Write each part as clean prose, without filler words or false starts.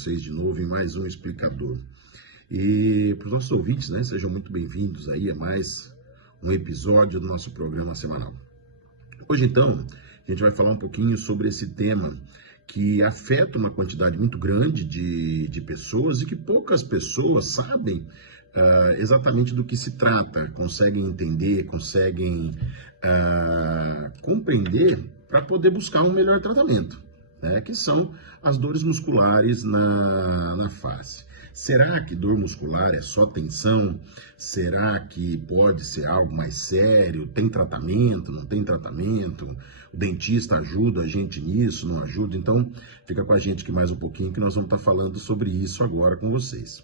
vocês de novo em mais um Explicador. E para os nossos ouvintes, né, sejam muito bem-vindos aí a mais um episódio do nosso programa semanal. Hoje, então, a gente vai falar um pouquinho sobre esse tema que afeta uma quantidade muito grande de pessoas e que poucas pessoas sabem exatamente do que se trata, conseguem entender, conseguem compreender para poder buscar um melhor tratamento, né, que são as dores musculares na face. Será que dor muscular é só tensão? Será que pode ser algo mais sério? Tem tratamento? Não tem tratamento? O dentista ajuda a gente nisso? Não ajuda? Então, fica com a gente aqui mais um pouquinho que nós vamos estar falando sobre isso agora com vocês.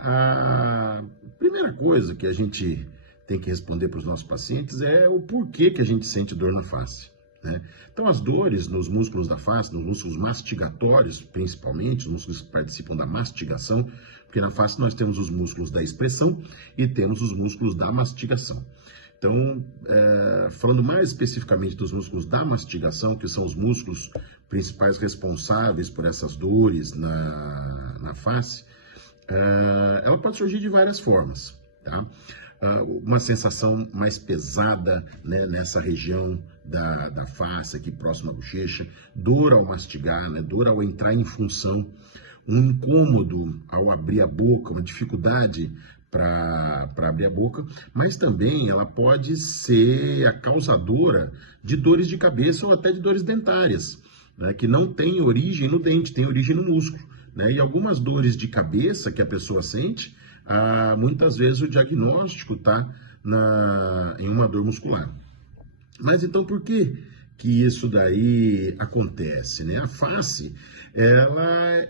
A primeira coisa que a gente tem que responder para os nossos pacientes é o porquê que a gente sente dor na face. Então, as dores nos músculos da face, nos músculos mastigatórios, principalmente, os músculos que participam da mastigação, porque na face nós temos os músculos da expressão e temos os músculos da mastigação. Então, falando mais especificamente dos músculos da mastigação, que são os músculos principais responsáveis por essas dores na face, ela pode surgir de várias formas, tá? Uma sensação mais pesada, né, nessa região da face, aqui próxima à bochecha, dor ao mastigar, né, dor ao entrar em função, um incômodo ao abrir a boca, uma dificuldade para abrir a boca, mas também ela pode ser a causadora de dores de cabeça ou até de dores dentárias, né, que não tem origem no dente, tem origem no músculo, né, e algumas dores de cabeça que a pessoa sente, muitas vezes o diagnóstico está em uma dor muscular. Mas então por que isso daí acontece, né? A face, ela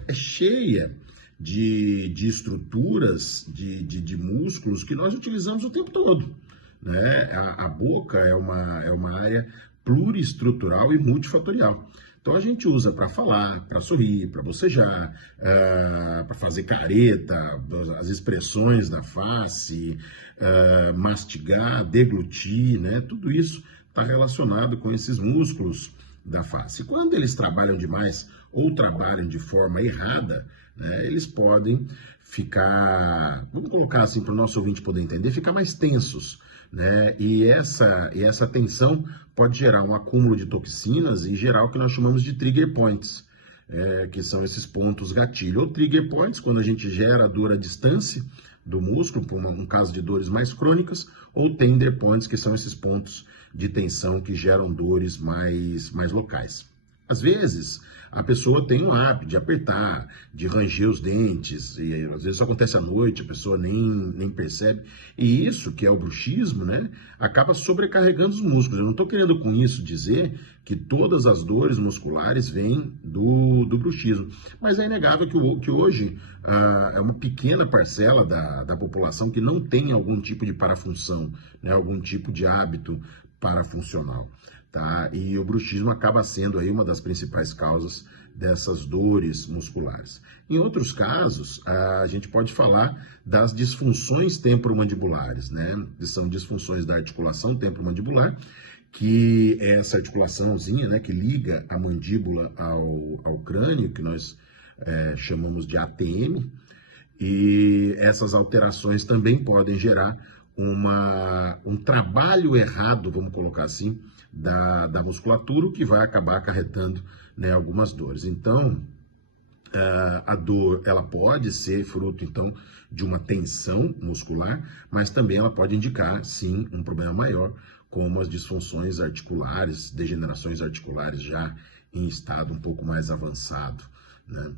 é cheia de estruturas, de músculos que nós utilizamos o tempo todo, né? A boca é uma área pluriestrutural e multifatorial. Então a gente usa para falar, para sorrir, para bocejar, para fazer careta, as expressões da face, mastigar, deglutir, né? Tudo isso está relacionado com esses músculos da face. Quando eles trabalham demais ou trabalham de forma errada, né, eles podem ficar, vamos colocar assim para o nosso ouvinte poder entender, ficar mais tensos, né? E essa tensão pode gerar um acúmulo de toxinas e gerar o que nós chamamos de trigger points, que são esses pontos gatilho. Ou trigger points, quando a gente gera a dor à distância do músculo, por um caso de dores mais crônicas, ou tender points, que são esses pontos de tensão que geram dores mais locais. Às vezes, a pessoa tem um hábito de apertar, de ranger os dentes, e às vezes isso acontece à noite, a pessoa nem percebe. E isso, que é o bruxismo, né, acaba sobrecarregando os músculos. Eu não estou querendo com isso dizer que todas as dores musculares vêm do bruxismo, mas é inegável que hoje é uma pequena parcela da população que não tem algum tipo de parafunção, né, algum tipo de hábito parafuncional. Tá? E o bruxismo acaba sendo aí uma das principais causas dessas dores musculares. Em outros casos, a gente pode falar das disfunções temporomandibulares, né? Que são disfunções da articulação temporomandibular, que é essa articulaçãozinha, né, que liga a mandíbula ao crânio, que nós chamamos de ATM, e essas alterações também podem gerar um trabalho errado, vamos colocar assim, da musculatura, o que vai acabar acarretando, né, algumas dores. Então, a dor, ela pode ser fruto, então, de uma tensão muscular, mas também ela pode indicar, sim, um problema maior, como as disfunções articulares, degenerações articulares já em estado um pouco mais avançado, né?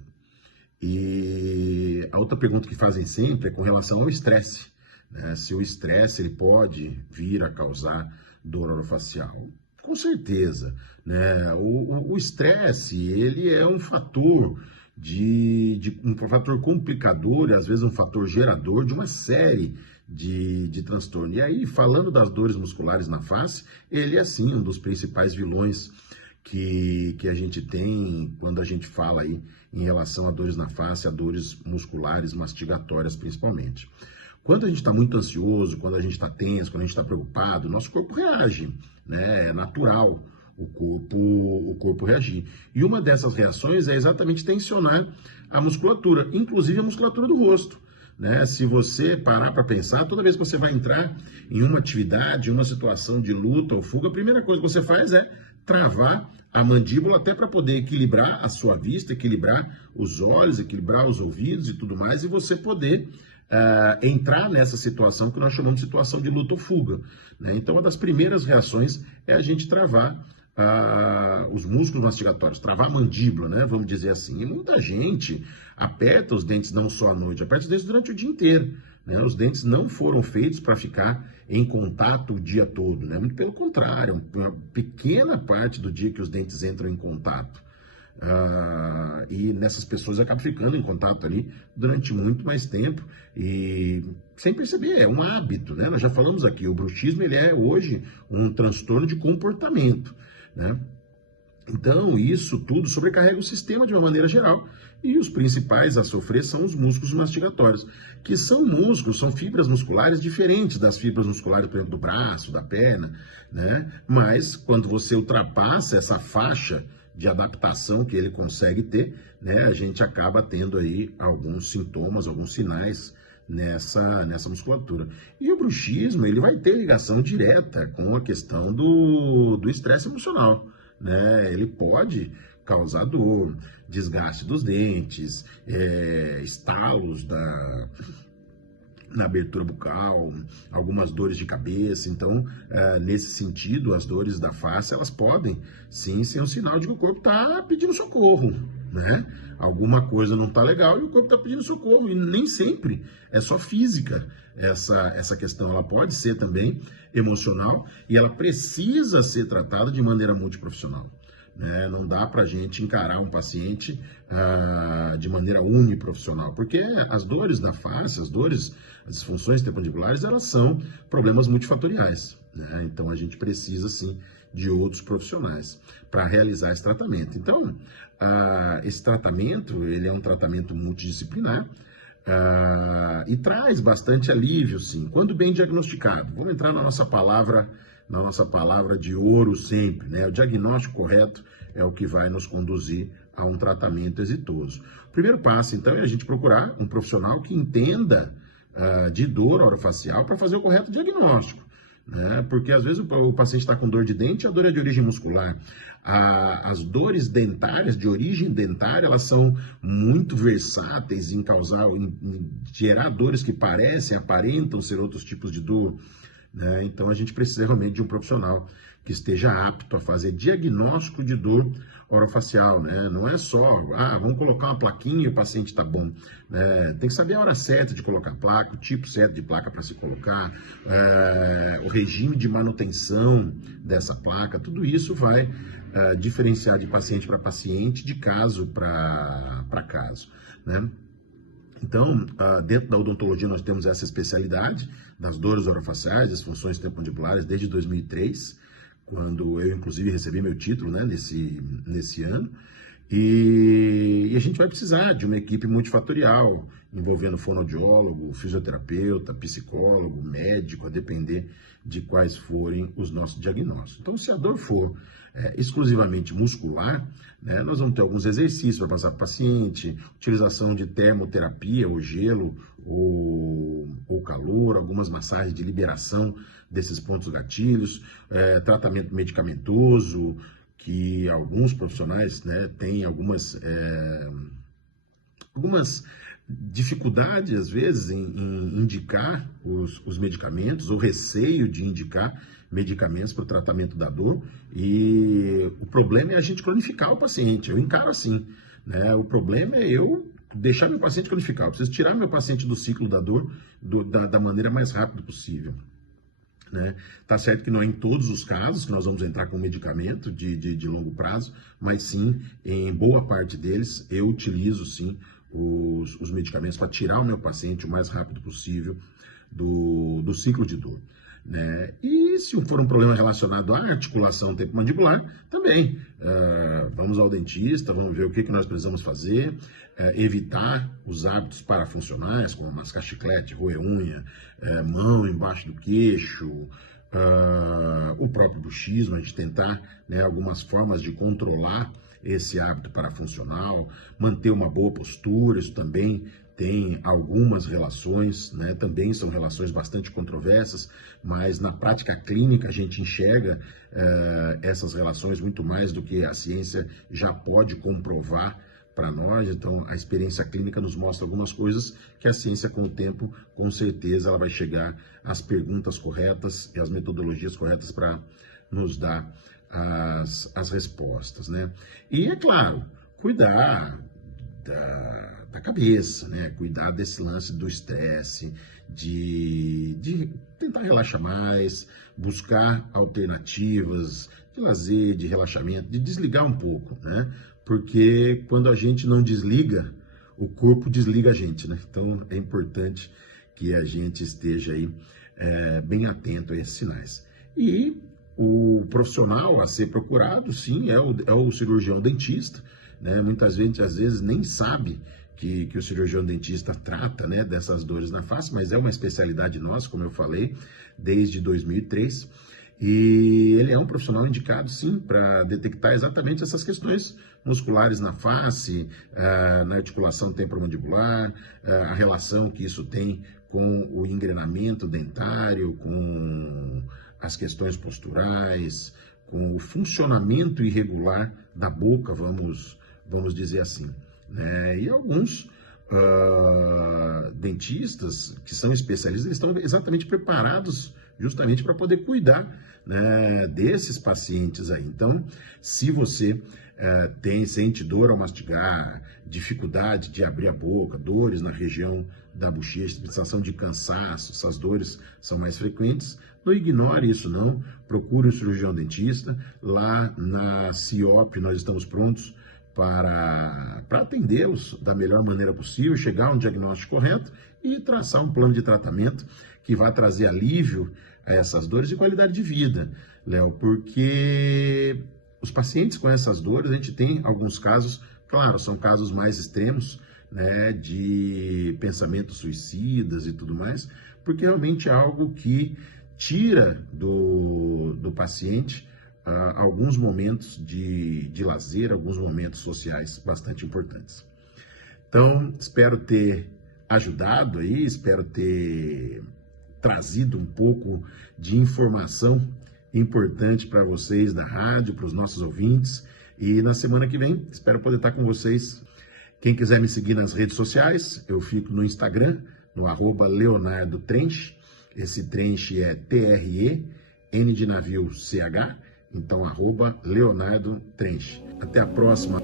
E a outra pergunta que fazem sempre é com relação ao estresse, né? Se o estresse ele pode vir a causar dor orofacial. Com certeza, né? O estresse, ele é um fator um fator complicador e às vezes um fator gerador de uma série de transtorno. E aí, falando das dores musculares na face, ele é sim um dos principais vilões que a gente tem quando a gente fala aí em relação a dores na face, a dores musculares, mastigatórias principalmente. Quando a gente está muito ansioso, quando a gente está tenso, quando a gente está preocupado, nosso corpo reage, né? É natural o corpo reagir. E uma dessas reações é exatamente tensionar a musculatura, inclusive a musculatura do rosto. Né? Se você parar para pensar, toda vez que você vai entrar em uma atividade, uma situação de luta ou fuga, a primeira coisa que você faz é travar a mandíbula até para poder equilibrar a sua vista, equilibrar os olhos, equilibrar os ouvidos e tudo mais, e você poder entrar nessa situação que nós chamamos de situação de luta ou fuga. Né? Então, uma das primeiras reações é a gente travar os músculos mastigatórios, travar a mandíbula, né? Vamos dizer assim. E muita gente aperta os dentes não só à noite, aperta os dentes durante o dia inteiro. Né? Os dentes não foram feitos para ficar em contato o dia todo, né? Muito pelo contrário, uma pequena parte do dia que os dentes entram em contato. E nessas pessoas acabam ficando em contato ali durante muito mais tempo e sem perceber, é um hábito, né? Nós já falamos aqui, o bruxismo ele é hoje um transtorno de comportamento, né? Então isso tudo sobrecarrega o sistema de uma maneira geral e os principais a sofrer são os músculos mastigatórios, que são músculos, são fibras musculares diferentes das fibras musculares, por exemplo, do braço, da perna, né? Mas quando você ultrapassa essa faixa de adaptação que ele consegue ter, né, a gente acaba tendo aí alguns sintomas, alguns sinais nessa musculatura. E o bruxismo, ele vai ter ligação direta com a questão do estresse emocional, né? Ele pode causar dor, desgaste dos dentes, estalos na abertura bucal, algumas dores de cabeça. Então, nesse sentido, as dores da face, elas podem sim ser um sinal de que o corpo está pedindo socorro, né? Alguma coisa não está legal e o corpo está pedindo socorro, e nem sempre é só física essa questão, ela pode ser também emocional e ela precisa ser tratada de maneira multiprofissional. Não dá para a gente encarar um paciente de maneira uniprofissional, porque as dores da face, as disfunções tempomandibulares, elas são problemas multifatoriais, né? Então a gente precisa sim de outros profissionais para realizar esse tratamento. Então esse tratamento ele é um tratamento multidisciplinar e traz bastante alívio, sim, quando bem diagnosticado. Vamos entrar na nossa palavra de ouro sempre, né? O diagnóstico correto é o que vai nos conduzir a um tratamento exitoso. O primeiro passo, então, é a gente procurar um profissional que entenda de dor orofacial para fazer o correto diagnóstico, né? Porque às vezes o paciente está com dor de dente, a dor é de origem muscular. As dores dentárias, de origem dentária, elas são muito versáteis em gerar dores que aparentam ser outros tipos de dor, né? Então a gente precisa realmente de um profissional que esteja apto a fazer diagnóstico de dor orofacial, né? Não é só, vamos colocar uma plaquinha e o paciente está bom, né? Tem que saber a hora certa de colocar a placa, o tipo certo de placa para se colocar, o regime de manutenção dessa placa, tudo isso vai diferenciar de paciente para paciente, de caso para caso, né? Então, dentro da odontologia nós temos essa especialidade das dores orofaciais, disfunções tempomandibulares desde 2003, quando eu inclusive recebi meu título, né, nesse ano, e a gente vai precisar de uma equipe multifatorial, envolvendo fonoaudiólogo, fisioterapeuta, psicólogo, médico, a depender de quais forem os nossos diagnósticos. Então, se a dor for exclusivamente muscular, né, nós vamos ter alguns exercícios para passar para o paciente, utilização de termoterapia, ou gelo, ou calor, algumas massagens de liberação desses pontos gatilhos, tratamento medicamentoso, que alguns profissionais, né, têm algumas dificuldades, às vezes, em indicar os medicamentos, ou receio de indicar medicamentos para o tratamento da dor, e o problema é a gente cronificar o paciente. Eu encaro assim, né? O problema é eu deixar meu paciente cronificar, eu preciso tirar meu paciente do ciclo da dor da maneira mais rápida possível, né? Tá certo que não é em todos os casos que nós vamos entrar com medicamento de longo prazo, mas sim, em boa parte deles, eu utilizo sim os medicamentos para tirar o meu paciente o mais rápido possível do ciclo de dor, né? E se for um problema relacionado à articulação temporomandibular, também vamos ao dentista, vamos ver o que nós precisamos fazer, evitar os hábitos parafuncionais, como mascar chiclete, roer unha, mão embaixo do queixo, o próprio bruxismo, a gente tentar, né, algumas formas de controlar esse hábito parafuncional, manter uma boa postura, isso também tem algumas relações, né, também são relações bastante controversas, mas na prática clínica a gente enxerga essas relações muito mais do que a ciência já pode comprovar para nós. Então a experiência clínica nos mostra algumas coisas que a ciência com o tempo, com certeza, ela vai chegar às perguntas corretas e às metodologias corretas para nos dar as respostas, né? E é claro, cuidar da cabeça, né? Cuidar desse lance do estresse, de tentar relaxar mais, buscar alternativas de lazer, de relaxamento, de desligar um pouco, né? Porque quando a gente não desliga, o corpo desliga a gente, né? Então é importante que a gente esteja aí bem atento a esses sinais. E o profissional a ser procurado, sim, é o cirurgião dentista, né? Muitas vezes, às vezes, nem sabe que o cirurgião dentista trata, né, dessas dores na face, mas é uma especialidade nossa, como eu falei, desde 2003. E ele é um profissional indicado, sim, para detectar exatamente essas questões musculares na face, na articulação temporomandibular, a relação que isso tem com o engrenamento dentário, com as questões posturais, com o funcionamento irregular da boca, vamos dizer assim, né? E alguns dentistas que são especialistas, eles estão exatamente preparados justamente para poder cuidar, né, desses pacientes aí. Então, se você sente dor ao mastigar, dificuldade de abrir a boca, dores na região da bochecha, sensação de cansaço, essas dores são mais frequentes, não ignore isso não, procure um cirurgião dentista. Lá na CIOP nós estamos prontos para atendê-los da melhor maneira possível, chegar a um diagnóstico correto e traçar um plano de tratamento que vai trazer alívio a essas dores e qualidade de vida, Léo, porque os pacientes com essas dores, a gente tem alguns casos, claro, são casos mais extremos, né, de pensamentos suicidas e tudo mais, porque realmente é algo que tira do paciente alguns momentos de lazer, alguns momentos sociais bastante importantes. Então, espero ter ajudado aí, espero ter trazido um pouco de informação importante para vocês da rádio, para os nossos ouvintes. E na semana que vem, espero poder estar com vocês. Quem quiser me seguir nas redes sociais, eu fico no Instagram, no @Leonardo Trench. Esse Trench é T-R-E-N de navio C-H. Então, @Leonardo Trench. Até a próxima.